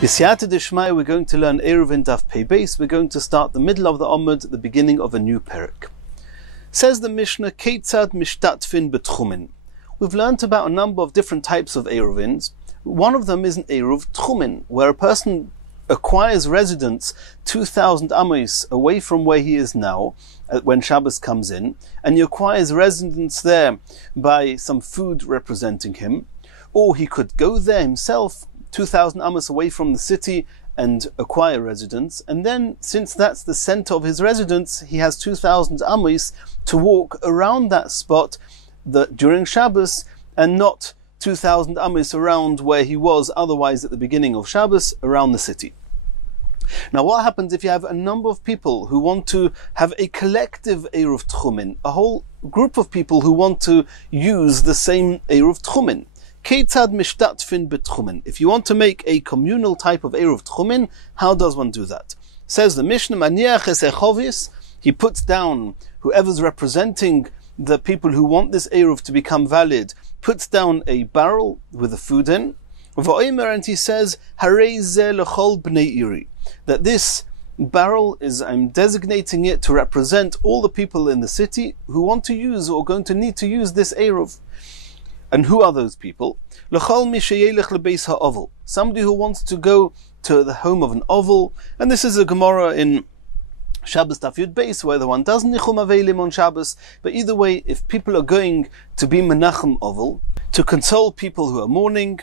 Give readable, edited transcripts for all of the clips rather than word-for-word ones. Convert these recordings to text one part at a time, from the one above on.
B'siyata d'shmaya, we're going to learn Eirovin Daf Pei Beis. We're going to start the middle of the Amud, the beginning of a new perek. Says the Mishnah, Keitzad mishtatfin betchumin. We've learned about a number of different types of Eirovins. One of them is an Eirov Tchumin, where a person acquires residence 2,000 amos away from where he is now, when Shabbos comes in, and he acquires residence there by some food representing him, or he could go there himself 2,000 amos away from the city and acquire residence, and then, since that's the center of his residence, he has 2,000 amos to walk around that spot during Shabbos, and not 2,000 amos around where he was otherwise at the beginning of Shabbos, around the city. Now, what happens if you have a number of people who want to have a collective Eirov Tchumin, a whole group of people who want to use the same Eirov Tchumin? Keitzad mishtatfin betchumin. If you want to make a communal type of Eirov Tchumin, how does one do that? Says the Mishnah, Maniach esechovis, he puts down whoever's representing the people who want this Eirov to become valid, puts down a barrel with the food in, and he says, Harei zeh lechol bnei iri, that this barrel is, I'm designating it to represent all the people in the city who want to use or going to need to use this Eirov. And who are those people? Somebody who wants to go to the home of an oval, and this is a Gemara in Shabbos Daf Yud Beis, where the one does nichum avelim on Shabbos. But either way, if people are going to be menachem oval, to console people who are mourning,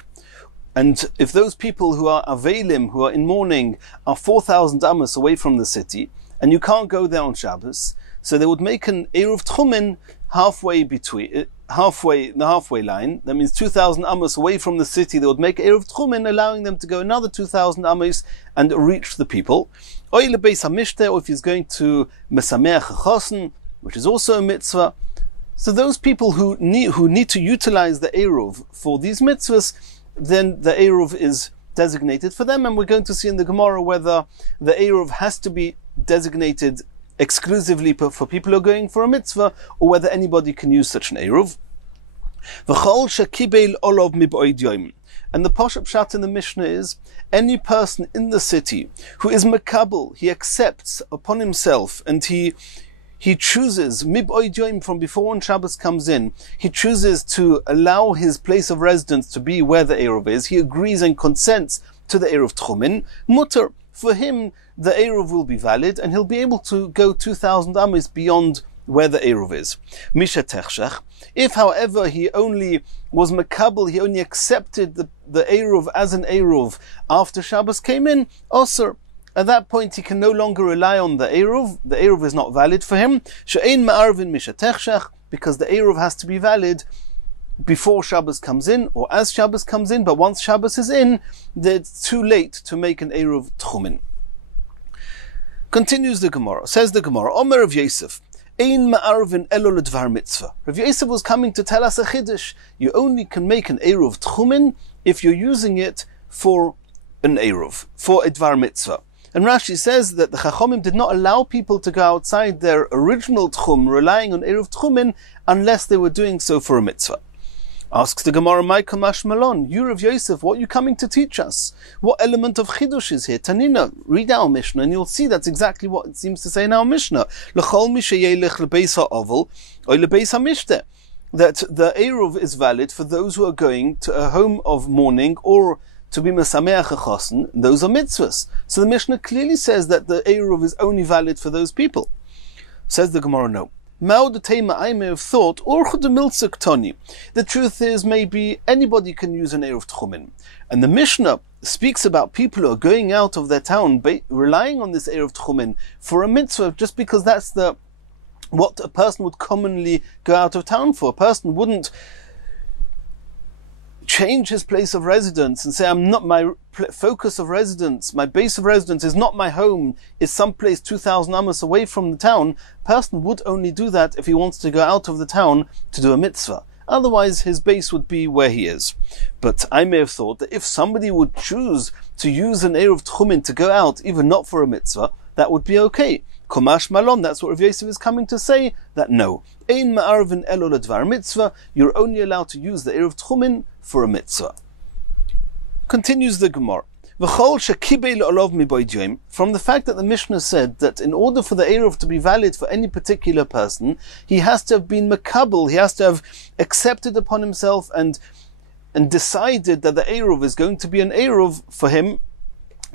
and if those people who are avelim, who are in mourning, are 4,000 amos away from the city, and you can't go there on Shabbos, so they would make an Eirov Tchumin halfway in the halfway line. That means 2,000 amos away from the city. They would make Eirov Tchumin, allowing them to go another 2,000 amos and reach the people. Or if he's going to mesameach chosen, which is also a mitzvah. So those people who need to utilize the Eirov for these mitzvahs, then the Eirov is designated for them, and we're going to see in the Gemara whether the Eirov has to be designated exclusively for people who are going for a mitzvah, or whether anybody can use such an Eirov. And the Pashup Pshat in the Mishnah is, any person in the city who is makabel, he accepts upon himself, and he chooses, from before when Shabbos comes in, he chooses to allow his place of residence to be where the Eirov is, he agrees and consents to the Eirov Tchumin, mutter, for him, the Eirov will be valid, and he'll be able to go 2,000 amos beyond where the Eirov is. Misha Techshach. If, however, he only was makabel, he only accepted the Eirov as an Eirov after Shabbos came in, Osir. At that point, he can no longer rely on the Eirov. The Eirov is not valid for him. She'ein ma'arvin Misha Techshach, because the Eirov has to be valid before Shabbos comes in, or as Shabbos comes in, but once Shabbos is in, it's too late to make an Eirov Tchumin. Continues the Gemara, says the Gemara, Omer of Yosef, Ein ma'arvin elo ledvar mitzvah. Rav Yosef was coming to tell us a chiddush. You only can make an Eirov Tchumin if you're using it for an Eirov, for a dvar mitzvah. And Rashi says that the Chachomim did not allow people to go outside their original Tchum, relying on Eirov Tchumin, unless they were doing so for a mitzvah. Asks the Gemara, Maika Mashmalon, you Rav Yosef, what are you coming to teach us? What element of Chidush is here? Tanina, read our Mishnah and you'll see that's exactly what it seems to say in our Mishnah. L'chol mi sheyelech lebeis ha'ovel, oy lebeis ha'mishteh. That the Eirov is valid for those who are going to a home of mourning or to be mesameach chosen. Those are mitzvahs. So the Mishnah clearly says that the Eirov is only valid for those people. Says the Gemara, no. I may have thought, the truth is, maybe anybody can use an Eirov Tchumin. And the Mishnah speaks about people who are going out of their town, relying on this Eirov Tchumin for a mitzvah, just because that's what a person would commonly go out of town for. A person wouldn't change his place of residence and say, I'm not, my focus of residence, my base of residence is not my home, is someplace 2,000 amos away from the town. A person would only do that if he wants to go out of the town to do a mitzvah. Otherwise, his base would be where he is. But I may have thought that if somebody would choose to use an Eirov Tchumin to go out, even not for a mitzvah, that would be okay. Komash Malon, that's what Rav Yosef is coming to say, that no. Ein ma'arvin elo ledvar mitzvah, you're only allowed to use the Eirov Tchumin for a mitzvah. Continues the Gemara. From the fact that the Mishnah said that in order for the Eruv to be valid for any particular person, he has to have been makabel, he has to have accepted upon himself and decided that the Eruv is going to be an Eruv for him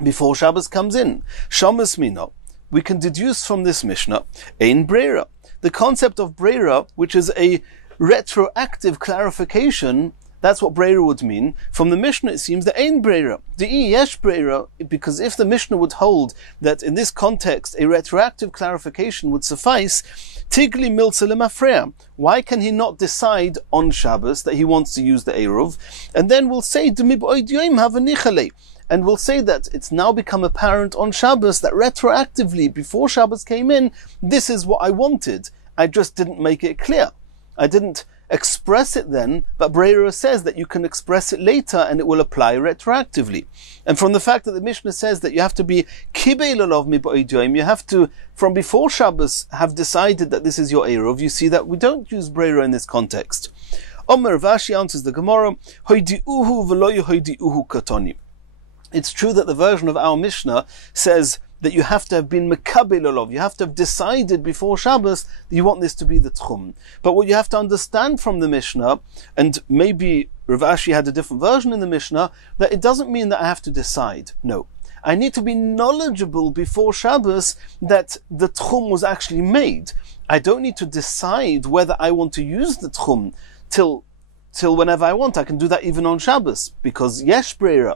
before Shabbos comes in. Shamas Mino. We can deduce from this Mishnah, Ein Breira. The concept of Breira, which is a retroactive clarification, that's what Breira would mean. From the Mishnah, it seems that Ein Breira. Yesh Breira, because if the Mishnah would hold that in this context a retroactive clarification would suffice, Tigli Milza Lemafreya. Why can he not decide on Shabbos that he wants to use the Eruv? And then we'll say, and we'll say that it's now become apparent on Shabbos that retroactively, before Shabbos came in, this is what I wanted. I just didn't make it clear. I didn't express it then, but Breira says that you can express it later and it will apply retroactively. And from the fact that the Mishnah says that you have to be kibei lolov mi'ba'idyoim, you have to, from before Shabbos, have decided that this is your Eruv, you see that we don't use Breira in this context. Omer Vashi answers the Gemara, hoidi'uhu v'lo hoidi'uhu katoni. It's true that the version of our Mishnah says that you have to have been mekabel olov, you have to have decided before Shabbos that you want this to be the tchum. But what you have to understand from the Mishnah, and maybe Rav Ashi had a different version in the Mishnah, that it doesn't mean that I have to decide. No. I need to be knowledgeable before Shabbos that the tchum was actually made. I don't need to decide whether I want to use the tchum till whenever I want. I can do that even on Shabbos, because yesh breira,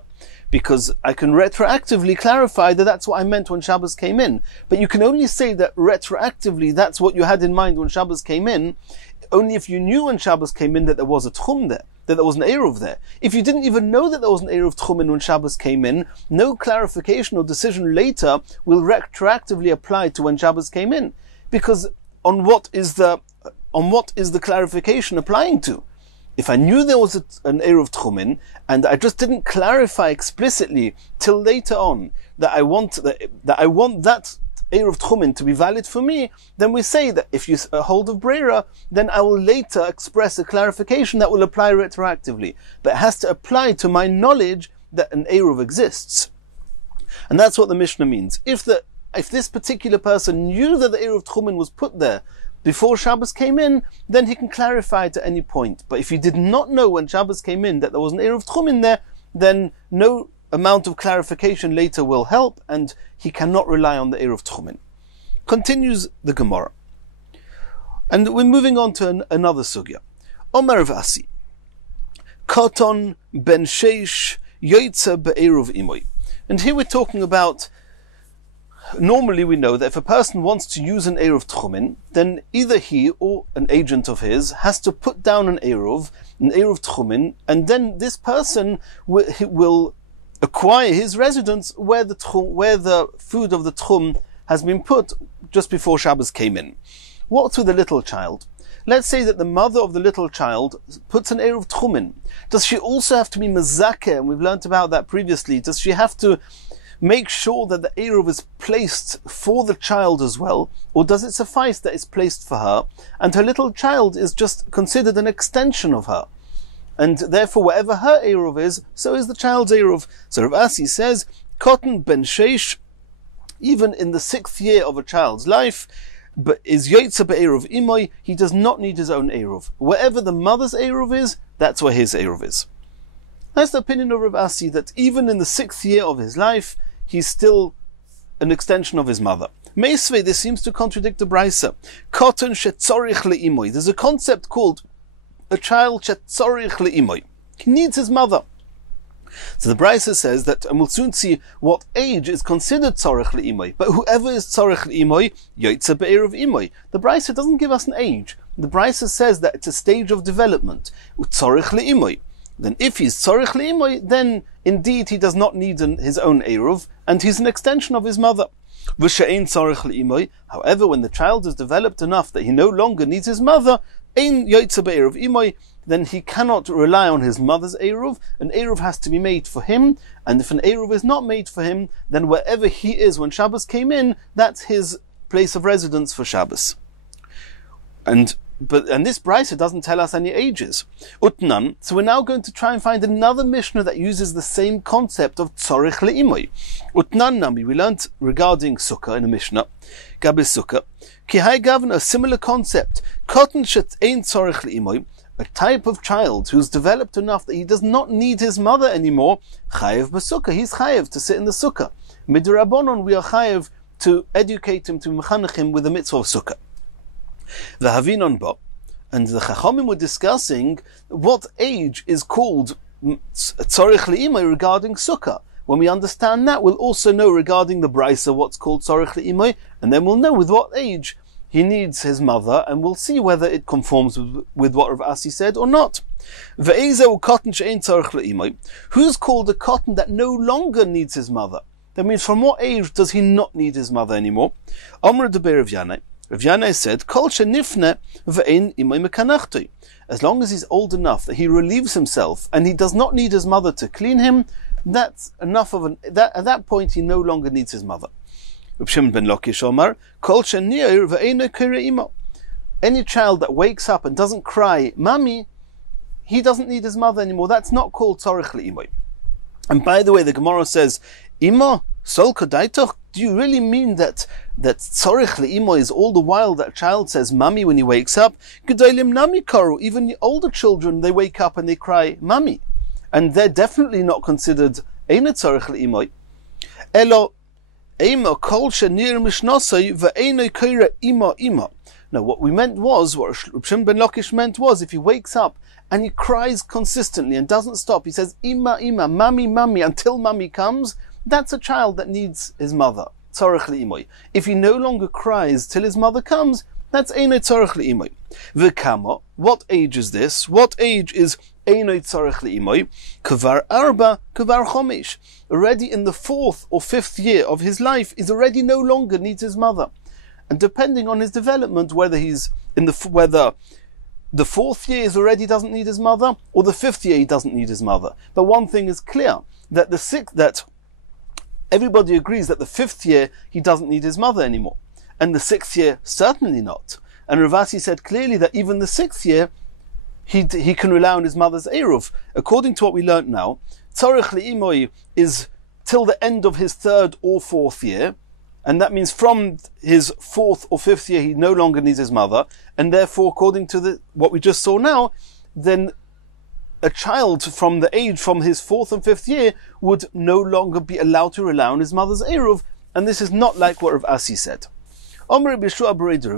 because I can retroactively clarify that that's what I meant when Shabbos came in. But you can only say that retroactively that's what you had in mind when Shabbos came in, only if you knew when Shabbos came in that there was a tchum there, that there was an Eruv there. If you didn't even know that there was an Eruv tchumin when Shabbos came in, no clarification or decision later will retroactively apply to when Shabbos came in. Because on what is the clarification applying to? If I knew there was an Eruv tchumin, and I just didn't clarify explicitly till later on that I want that Eruv tchumin to be valid for me, then we say that if you hold of Breira, then I will later express a clarification that will apply retroactively. But it has to apply to my knowledge that an Eruv exists. And that's what the Mishnah means. If this particular person knew that the Eruv tchumin was put there before Shabbos came in, then he can clarify it at any point. But if he did not know when Shabbos came in that there was an Eruv tchumin there, then no amount of clarification later will help, and he cannot rely on the Eruv tchumin. Continues the Gemara. And we're moving on to another sugya. Omer Vasi. Koton ben sheish yoitza be'eruv imoy. And here we're talking about, normally we know that if a person wants to use an Eruv tchumin, then either he or an agent of his has to put down an Eruv tchumin, and then this person will acquire his residence where the food of the tchum has been put just before Shabbos came in. What's with the little child? Let's say that the mother of the little child puts an Eruv tchumin. Does she also have to be mezakeh? And we've learnt about that previously. Does she have to make sure that the Eruv is placed for the child as well? Or does it suffice that it's placed for her, and her little child is just considered an extension of her? And therefore, whatever her Eruv is, so is the child's Eruv. So Rav Asi says, Koton ben sheish, even in the 6th year of a child's life, but is yoitza be'eruv imoy, he does not need his own Eruv. Wherever the mother's Eruv is, that's where his Eruv is. That's the opinion of Rav Asi, that even in the 6th year of his life, he's still an extension of his mother. Meisvei, this seems to contradict the Brisa. Koton shetzorich le'imoy. There's a concept called a child shetzorich le'imoy. He needs his mother. So the Brisa says that, and we'll soon see what age is considered tzorich le'imoy. But whoever is tzorich le'imoy, yoitza be'eruv imoy. The Brisa doesn't give us an age. The Brisa says that it's a stage of development. Tzorich le'imoy. Then if he's tzorich le'imoy, then indeed he does not need his own Eruv, and he's an extension of his mother. V'she'ein tzorich le'imoy. However, when the child is developed enough that he no longer needs his mother, ein yoitza be'eruv imoy, then he cannot rely on his mother's Eruv. An Eruv has to be made for him, and if an Eruv is not made for him, then wherever he is when Shabbos came in, that's his place of residence for Shabbos. And and this brisa doesn't tell us any ages. Utnan. So we're now going to try and find another Mishnah that uses the same concept of tzorich le'imoy. Utnan nami. We learnt regarding sukkah in a Mishnah, Gabi sukkah. Ki hai gavna, a similar concept. Cotton shet ein tzorich le'imoy. A type of child who's developed enough that he does not need his mother anymore. Chayev b'sukkah. He's chayev to sit in the sukkah. Midrabanon, we are chayev to educate him, to mechanech him with the mitzvah of sukkah. The Havinon Ba, and the Chachamim were discussing what age is called tzorich le'imoy regarding sukkah. When we understand that, we'll also know regarding the brisa what's called tzorich le'imoy, and then we'll know with what age he needs his mother, and we'll see whether it conforms with what Rav Asi said or not. Ve'ezeu cotton she'ein tzorich le'imoy. Who's called a cotton that no longer needs his mother? That means from what age does he not need his mother anymore? Amr de Rav Yanai. Rav Yanai said, Kol she'nifne ve'ein imay mekanachtoi. As long as he's old enough that he relieves himself and he does not need his mother to clean him, that's enough of at that point he no longer needs his mother. Reb Shimon ben Lakish Omar, Kol she'nir ve'ein kere imo. Any child that wakes up and doesn't cry, Mami, he doesn't need his mother anymore. That's not called tzorich le'imoy. And by the way, the Gemara says, Imo, sol kodaitoch, do you really mean that tzorich le'imo is all the while that child says mummy when he wakes up? Gedolim nami karu, even the older children, they wake up and they cry mummy. And they're definitely not considered eina tzorich le'imo. Elo, imo kol shenir mishnosai ve'eina koira ima. No, what we meant was, what Shimon ben Lakish meant was, if he wakes up and he cries consistently and doesn't stop, he says ima, mummy, until mummy comes, that's a child that needs his mother. Tzorich le'imoy. If he no longer cries till his mother comes, that's einay tzorich le'imoy. V'kama, what age is this? What age is einay tzorich le'imoy? Kavar arba, kavar chomesh. Already in the 4th or 5th year of his life, is already no longer needs his mother. And depending on his development, whether the 4th year is already doesn't need his mother, or the 5th year he doesn't need his mother. But one thing is clear, that everybody agrees that the 5th year he doesn't need his mother anymore, and the 6th year certainly not. And Rav Asi said clearly that even the 6th year he can rely on his mother's eruv. According to what we learnt now, tzorich le'imoy is till the end of his 3rd or 4th year, and that means from his 4th or 5th year he no longer needs his mother, and therefore according to what we just saw now, then a child from his 4th and 5th year would no longer be allowed to rely on his mother's eruv, and this is not like what Rav Asi said. Omer B'Shua B'Reider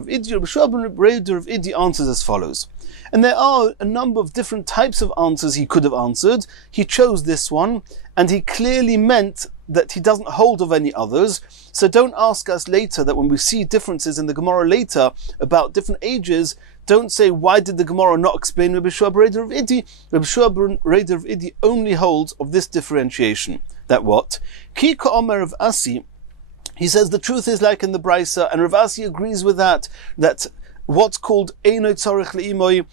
of Idi answers as follows. And there are a number of different types of answers he could have answered. He chose this one, and he clearly meant that he doesn't hold of any others. So don't ask us later that when we see differences in the Gemara later about different ages, don't say, why did the Gemara not explain Rabbi Shua B'Reider of Idi? Rabbi Shua B'Reider of Idi only holds of this differentiation. That what? Ki ka'omer of Asi, he says the truth is like in the Brisa, and Rav Asi agrees with that what's called Eino Tzorich Le'imoy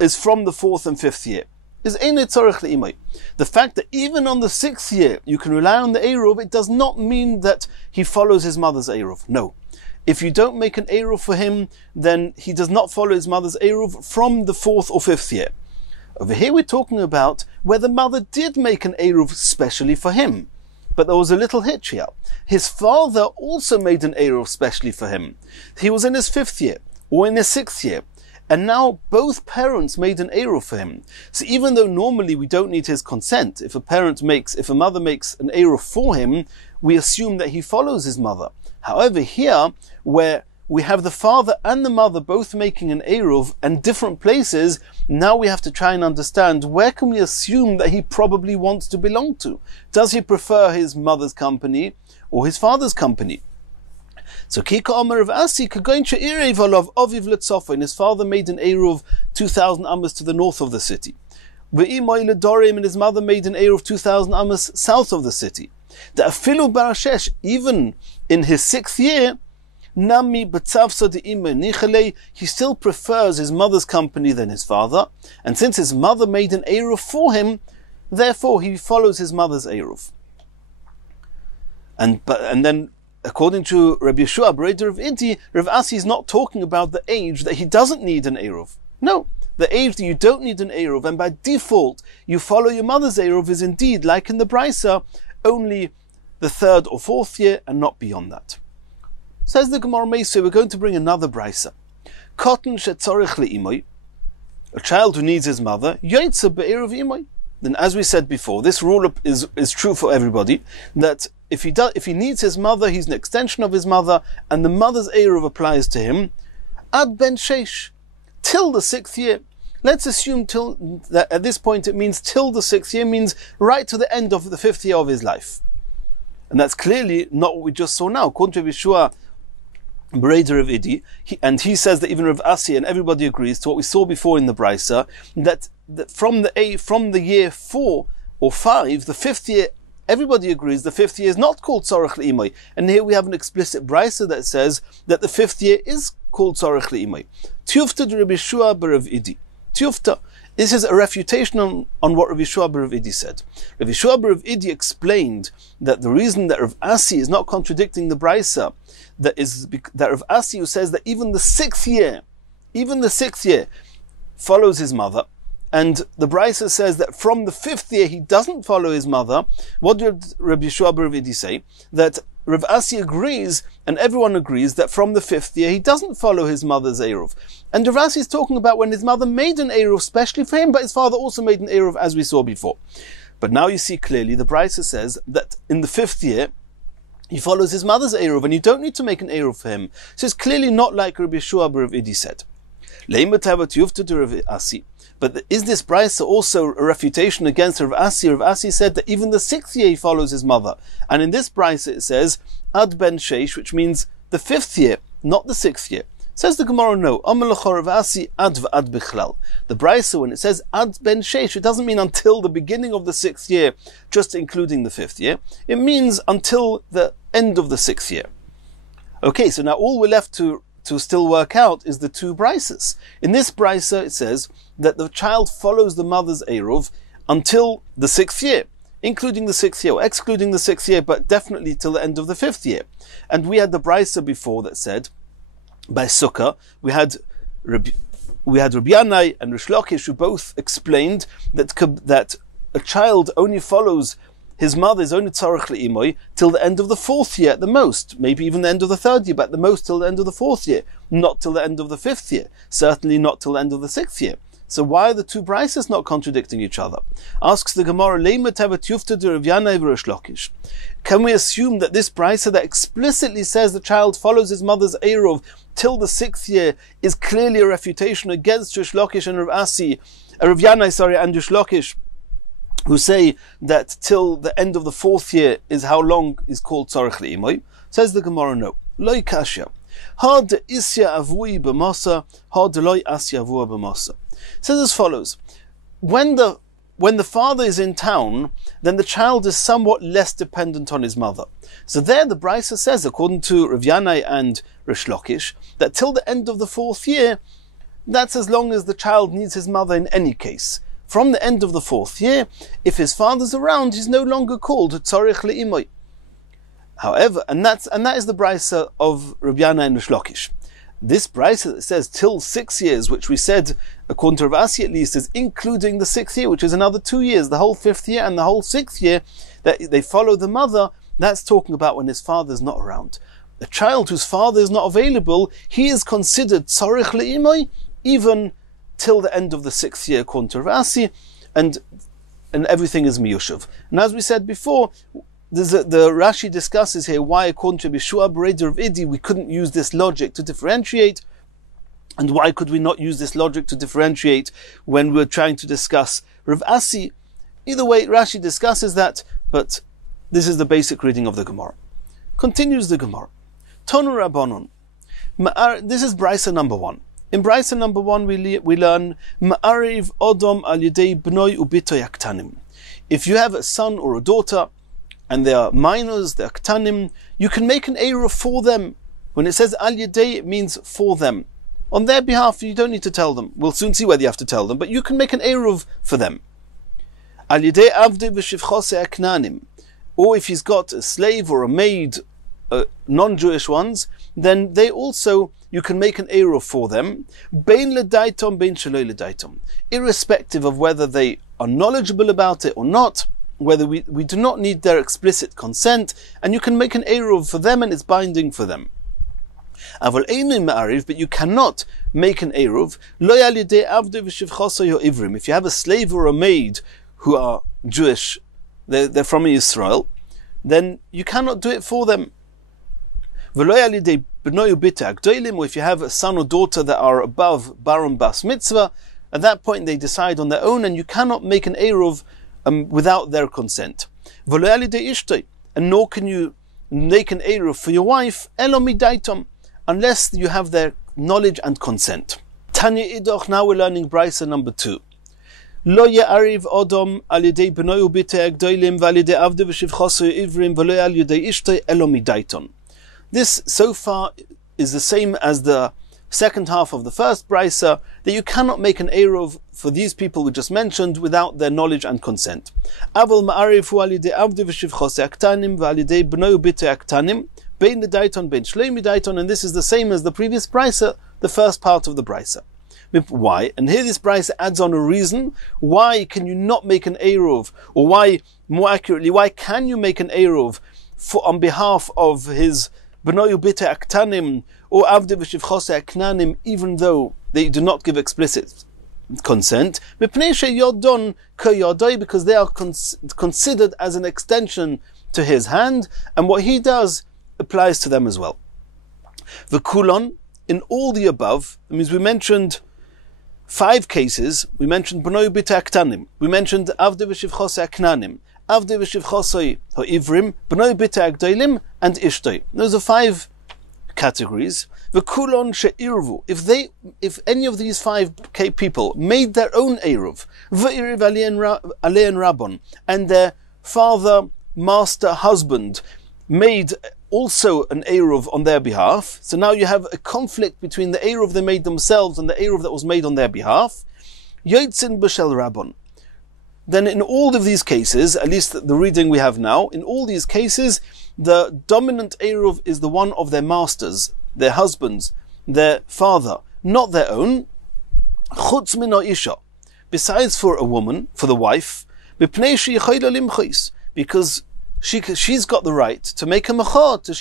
is from the 4th and 5th year. Is Eino Tzorich Le'imoy. The fact that even on the 6th year you can rely on the Eruv, it does not mean that he follows his mother's Eruv. No. If you don't make an Eruv for him, then he does not follow his mother's Eruv from the 4th or 5th year. Over here we're talking about where the mother did make an Eruv specially for him. But there was a little hitch here. His father also made an Eruv specially for him. He was in his 5th year, or in his 6th year, and now both parents made an Eruv for him. So even though normally we don't need his consent, if a mother makes an Eruv for him, we assume that he follows his mother. However, here, where we have the father and the mother both making an Eruv and different places, now we have to try and understand where can we assume that he probably wants to belong to. Does he prefer his mother's company or his father's company? So Kika Omer of Asi Kagoin She'irei V'Alav Oviv L'Tzofa, and his father made an Eruv 2,000 amas to the north of the city. V'Imoy L'Dorim, and his mother made an Eruv 2,000 amas south of the city. The Afilu Barashesh, even in his 6th year, Nami B'Tzavsa De'ime Nichalei, he still prefers his mother's company than his father, and since his mother made an Eruv for him, therefore he follows his mother's Eruv. And then according to Rabbi Yeshua, Breder of Idi, Rav Asi is not talking about the age that he doesn't need an Eruv. No, the age that you don't need an Eruv, and by default you follow your mother's Eruv, is indeed, like in the Brisa, only the 3rd or 4th year and not beyond that. Says the Gemara Meisei, we're going to bring another Brisa. Kotten shetzorich le'imoi, a child who needs his mother, yoitza be'eruv imoi. Then, as we said before, this rule is true for everybody, that if he needs his mother, he's an extension of his mother, and the mother's eruv applies to him, ad ben sheish, till the 6th year. Let's assume that at this point it means till the 6th year, means right to the end of the 5th year of his life. And that's clearly not what we just saw now. According to Yeshua, Breder of Idi, he says that even Rav Asi and everybody agrees to what we saw before in the Brisa, that from the year 4 or 5, the 5th year, everybody agrees the 5th year is not called Tzorech Le'imoi. And here we have an explicit Brisa that says that the 5th year is called Tzorech Le'imoi. Tiyufta de Rabbi Yeshua bar Rav Idi. Tiyufta. This is a refutation on what Rav Yeshua bar Rav Idi said. Rav Yeshua bar Rav Idi explained that the reason that Rav Asi is not contradicting the Brisa, that Rav Asi, who says that even the 6th year follows his mother, and the Brisa says that from the 5th year he doesn't follow his mother. What did Rabbi Yeshua bar Rav Idi say? That Rav Asi agrees, and everyone agrees, that from the 5th year he doesn't follow his mother's Eruv. And Rav Asi is talking about when his mother made an Eruv specially for him, but his father also made an Eruv, as we saw before. But now you see clearly, the Brisa says that in the 5th year, he follows his mother's Eruv, and you don't need to make an Eruv for him. So it's clearly not like Rabbi Yeshua bar Rav Idi said. But is this Brisa also a refutation against Rav Asi? Rav Asi said that even the 6th year he follows his mother. And in this Brisa it says, Ad ben sheish, which means the 5th year, not the 6th year. Says the Gemara, no. Rav Asi ad v'ad bichlal. The Brisa, when it says Ad ben sheish, it doesn't mean until the beginning of the 6th year, just including the 5th year. It means until the end of the 6th year. Okay, so now all we're left to still work out is the two Brisas. In this Brisa, it says that the child follows the mother's Eruv until the 6th year, including the 6th year, or excluding the 6th year, but definitely till the end of the 5th year. And we had the Brisa before that said, by Sukkah, we had Rabbi Yanai and Rish Lakish, who both explained that a child only follows his mother's only tzarech le'imoi till the end of the 4th year at the most, maybe even the end of the 3rd year, but at the most till the end of the 4th year, not till the end of the 5th year, certainly not till the end of the 6th year. So why are the two Brisas not contradicting each other? Asks the Gemara, can we assume that this Brisa that explicitly says the child follows his mother's Eruv till the 6th year is clearly a refutation against Rish Lakish and Rav Yanai, and Rish Lakish, who say that till the end of the 4th year is how long is called Tzarech Le'imoi? Says the Gemara, no. Loi kashya. Ha de isya avui b'masa, ha de loi asya avua b'masa. Says as follows. When the father is in town, then the child is somewhat less dependent on his mother. So there the Brisa says, according to Rav Yanai and Rish Lakish, that till the end of the 4th year, that's as long as the child needs his mother in any case. From the end of the 4th year, if his father's around, he's no longer called Tzarech Le'imoi. However, and that is the Brisa of Rabbi Yanai and Rish Lakish. This Brisa that says till 6 years, which we said, according to Rav Asi at least, is including the 6th year, which is another 2 years, the whole 5th year and the whole 6th year, that they follow the mother, that's talking about when his father's not around. A child whose father is not available, he is considered Tzarech Le'imoi, even till the end of the 6th year, according to Rav Asi, and everything is miyushav. And as we said before, the Rashi discusses here why, according to Yeshua Breder of Idi, we couldn't use this logic to differentiate, and why could we not use this logic to differentiate when we're trying to discuss Rav Asi. Either way, Rashi discusses that, but this is the basic reading of the Gemara. Continues the Gemara. Tonu Rabbanon. This is Brisa number 1. In Brisa number 1 we learn Ma'ariv Odom al Yedei Bnoi Ubitoy Aktanim. If you have a son or a daughter, and they are minors, they are Ktanim, you can make an Eruv for them. When it says Al Yedei, it means for them. On their behalf, you don't need to tell them. We'll soon see whether you have to tell them, but you can make an Eruv for them. Al Yedei Avdei V'Shivchosei Aknanim. Or if he's got a slave or a maid non-Jewish ones, then they also, you can make an eruv for them, bein ledaitom, bein sheloi ledaitom, irrespective of whether they are knowledgeable about it or not, whether we do not need their explicit consent, and you can make an eruv for them and it's binding for them. But you cannot make an eruv if you have a slave or a maid who are Jewish, they're from Israel, then you cannot do it for them. Or if you have a son or daughter that are above bar and bas mitzvah, at that point they decide on their own, and you cannot make an eruv without their consent. And nor can you make an eruv for your wife unless you have their knowledge and consent. Tanya Idoch, now we're learning Brisa number 2. Lo ya'ariv odom al yedei b'noi ubitei agdolim v'al yedei avdei v'shivchosu ivrim v'lo al yedei ishtoi elo midaiton. This so far is the same as the second half of the first Brisa, that you cannot make an eruv for these people we just mentioned without their knowledge and consent. Aval ma'ariv hu al yedei avdei v'shivchosu aktanim v'al yedei b'noi ubitei aktanim bein ledaiton bein shloi midaiton, and this is the same as the previous Brisa, the first part of the Brisa. Why? And here this Brisa adds on a reason why can you not make an eruv, or why, more accurately, why can you make an eruv on behalf of his b'noi ubitei aktanim or avdei v'shivchosei aknanim, even though they do not give explicit consent, because they are considered as an extension to his hand, and what he does applies to them as well. The kulon, in all the above, that means we mentioned 5 cases. We mentioned b'noi ubitei aktanim, we mentioned avdei v'shivchosei aknanim, avdei v'shivchosei ha'ivrim, b'noi ubitei agdolim, and ishtoi. Those are 5 categories. The kulon she'irvu, if any of these 5 people made their own eruv, v'iriv alein rabon, and their father, master, husband made also an eruv on their behalf, so now you have a conflict between the eruv they made themselves and the eruv that was made on their behalf, yotzin b'shel rabon. Then in all of these cases, at least the reading we have now, in all these cases, the dominant eruv is the one of their masters, their husbands, their father, not their own. Chutz min ha'isha, besides for a woman, for the wife, because she's got the right to make a mechor.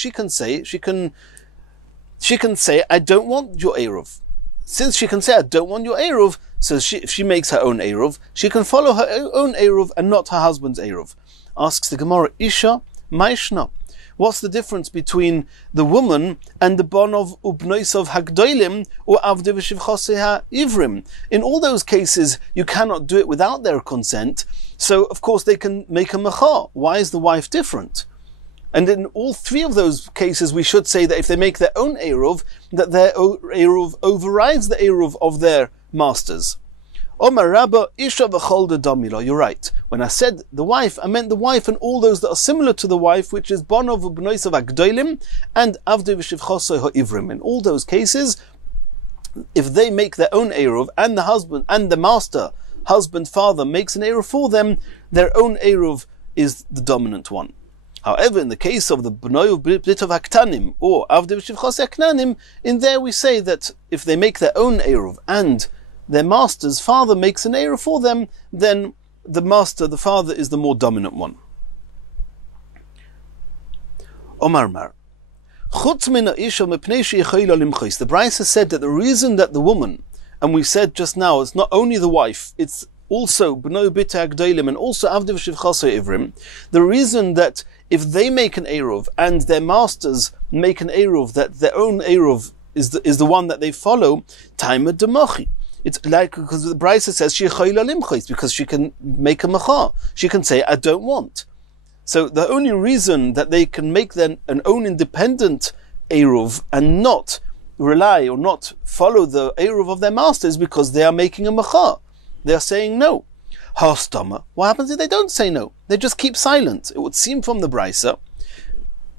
She can say, I don't want your eruv. Since she can say, I don't want your eruv, so if she makes her own eruv, she can follow her own eruv and not her husband's eruv. Asks the Gemara, Isha Maishna. What's the difference between the woman and the bon of ubnoisov hagdoilim or avdei v'shivchosei ha'ivrim? In all those cases, you cannot do it without their consent, so of course they can make a mechor. Why is the wife different? And in all 3 of those cases, we should say that if they make their own eruv, that their eruv overrides the eruv of their masters. Omar Rabba Isha v'cholda damila. You're right. When I said the wife, I meant the wife and all those that are similar to the wife, which is bonov ubnoisav agdoilim and avdei v'shivchosei ha'ivrim. In all those cases, if they make their own eruv and the husband and the master, husband, father makes an eruv for them, their own eruv is the dominant one. However, in the case of the b'noi ubitov haktanim or avdei v'shivchosei aknanim, in there we say that if they make their own eruv and their master's father makes an eruv for them, then the master, the father, is the more dominant one. Omar Mar. The Brisa said that the reason that the woman, and we said just now, it's not only the wife, it's also b'noi ubitei agdolim and also avdei v'shivchosei ivrim. The reason that if they make an eruv and their masters make an eruv, that their own eruv is the one that they follow, taima demochi. It's like, because the Brisa says she because she can make a mechor. She can say, I don't want. So the only reason that they can make an own independent eruv and not rely or not follow the eruv of their master is because they are making a mechor. They are saying no. Hastama. What happens if they don't say no? They just keep silent. It would seem from the Brisa,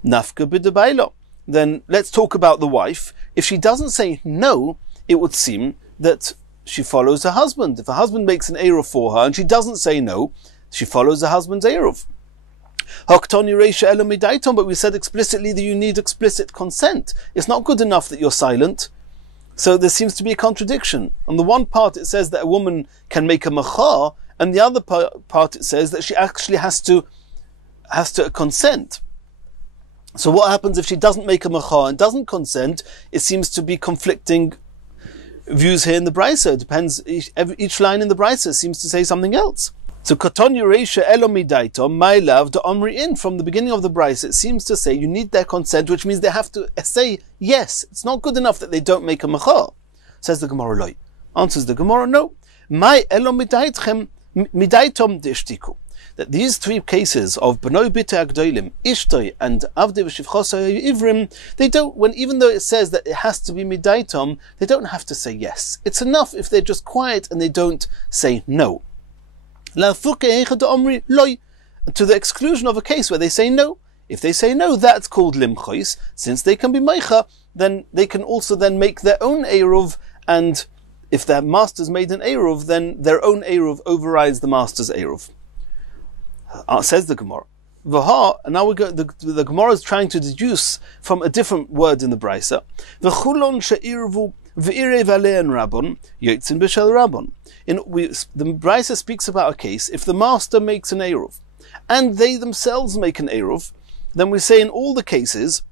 nafka b'debailo. Then let's talk about the wife. If she doesn't say no, it would seem that she follows her husband. If her husband makes an eruv for her and she doesn't say no, she follows her husband's eruv. But we said explicitly that you need explicit consent. It's not good enough that you're silent. So there seems to be a contradiction. On the one part it says that a woman can make a machar, and the other part it says that she actually has to consent. So what happens if she doesn't make a machar and doesn't consent? It seems to be conflicting views here in the Brisa. It depends, each line in the Brisa seems to say something else. So Katon Yureisha Elomidaitom, my love, the Omri in, from the beginning of the Brisa, it seems to say you need their consent, which means they have to say yes. It's not good enough that they don't make a machar. Says the Gemara, loy. Answers the Gemara, no. My Elomidaitchem midaitom dishtiku. That these three cases of B'noi B'tei Agdolim, Ishtoi, and Avdei V'Shivchosai Ivrim, they don't, even though it says that it has to be midaitom, they don't have to say yes. It's enough if they're just quiet and they don't say no. To the exclusion of a case where they say no. If they say no, that's called limchois. Since they can be meicha, then they can also then make their own eruv, and if their master's made an eruv, then their own eruv overrides the master's eruv. Says the Gemara. V'ha, and now the Gemara is trying to deduce from a different word in the Brisa. V'chulon she'irvu v'irei v'alein rabon yotzin b'shel rabon. The Brisa speaks about a case if the master makes an eruv and they themselves make an eruv, then we say in all the cases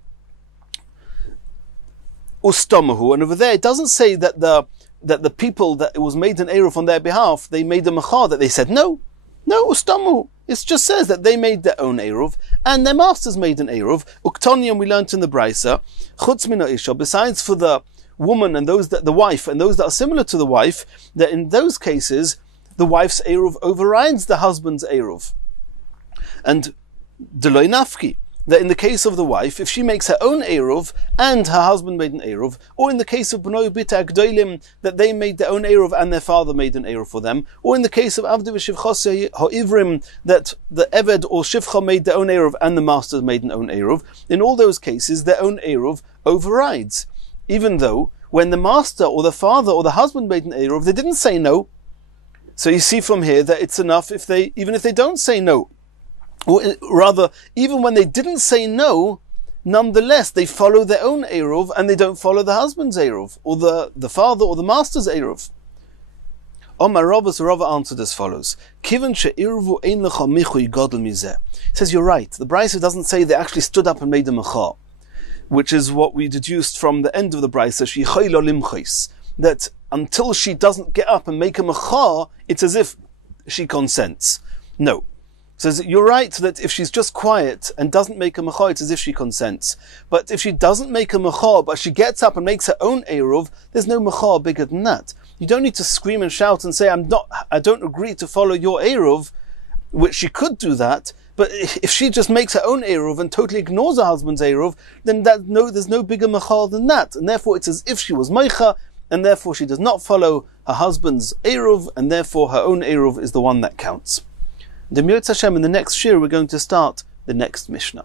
ustomahu, and over there it doesn't say that the people that it was made an eruv on their behalf, they made a machar, that they said no ustomahu. It just says that they made their own eruv and their masters made an eruv. Uktonium, we learnt in the Brisa, chutz min ha'isha, besides for the woman and the wife and those that are similar to the wife, that in those cases the wife's eruv overrides the husband's eruv. And deloi nafki, that in the case of the wife, if she makes her own eruv and her husband made an eruv, or in the case of b'noi b'tei agdolim, that they made their own eruv and their father made an eruv for them, or in the case of avdei v'shivchosei ha'ivrim, that the eved or shivcha made their own eruv and the master made an own eruv, in all those cases their own eruv overrides. Even though when the master or the father or the husband made an eruv, they didn't say no. So you see from here that it's enough even if they don't say no. Or rather, even when they didn't say no, nonetheless they follow their own eruv and they don't follow the husband's eruv, or the father or the master's eruv. Omar Rava answered as follows: Kivan she'irvu ein lecha michui gadol mizeh. Says you're right. The Brisa doesn't say they actually stood up and made a machar, which is what we deduced from the end of the Brisa, that until she doesn't get up and make a machar, it's as if she consents. No. Says you're right that if she's just quiet and doesn't make a machar, it's as if she consents. But if she doesn't make a machar, but she gets up and makes her own eruv, there's no machar bigger than that. You don't need to scream and shout and say, I don't agree to follow your eruv, which she could do that. But if she just makes her own eruv and totally ignores her husband's eruv, then there's no bigger machal than that. And therefore it's as if she was meicha, and therefore she does not follow her husband's eruv, and therefore her own eruv is the one that counts. In the next shir we're going to start the next Mishnah.